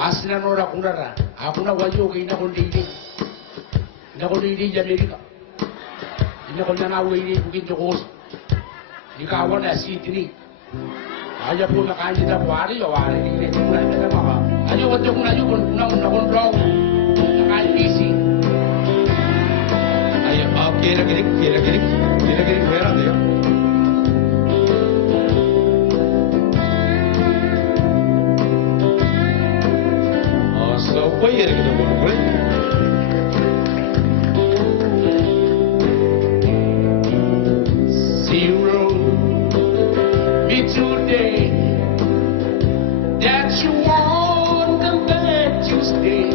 asina nora kunara hakuna wajo ina kondidi Amerika ina kondana weini bukinto kos dikawana sitini aja puna kanji ta wari yo wari ni kuna ta mama ajo wajo kuna ajo kuna draw kan PC ayo kira kira wera deo so wait a minute today that you want and that you stay,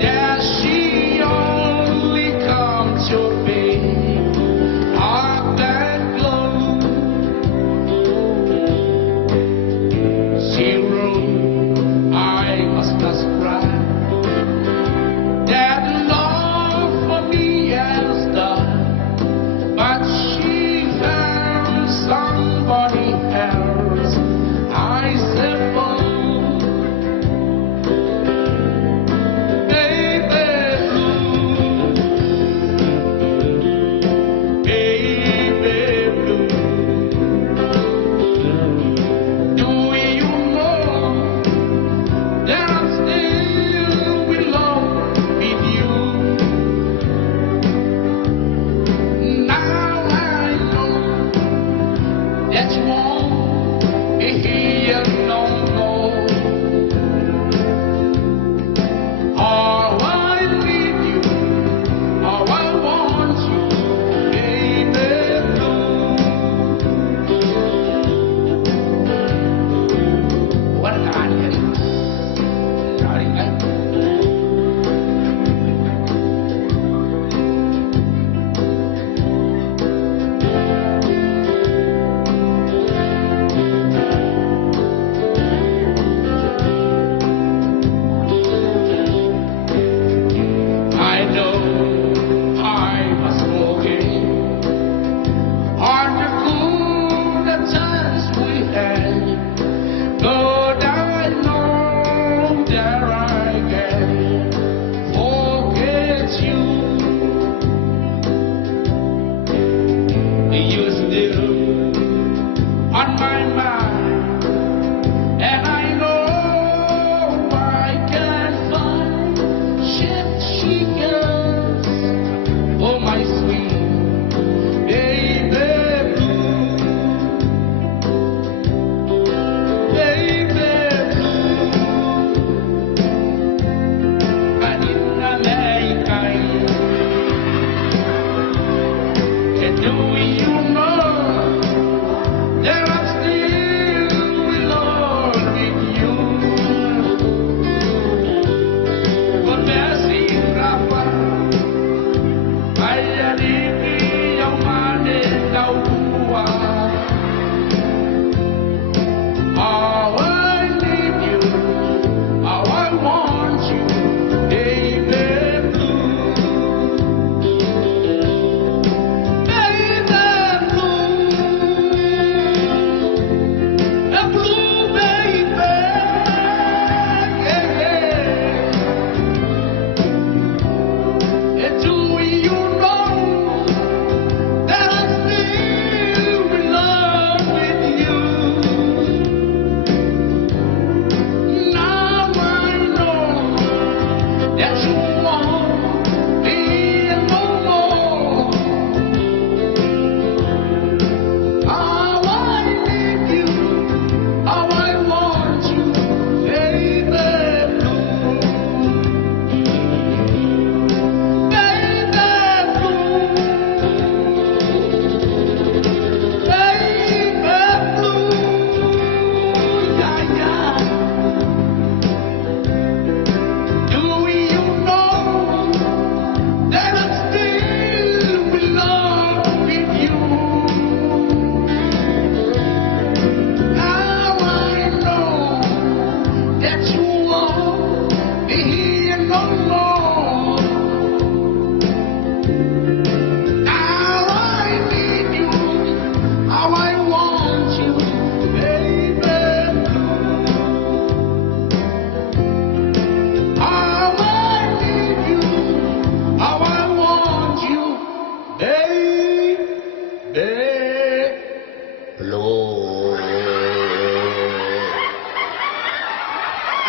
that she only comes your way. Heart that glow, zero, I must cry. That love for me has died, but she found somebody else. I said,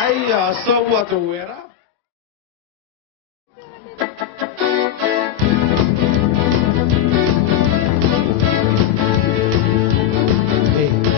哎呀，舍我走呀了。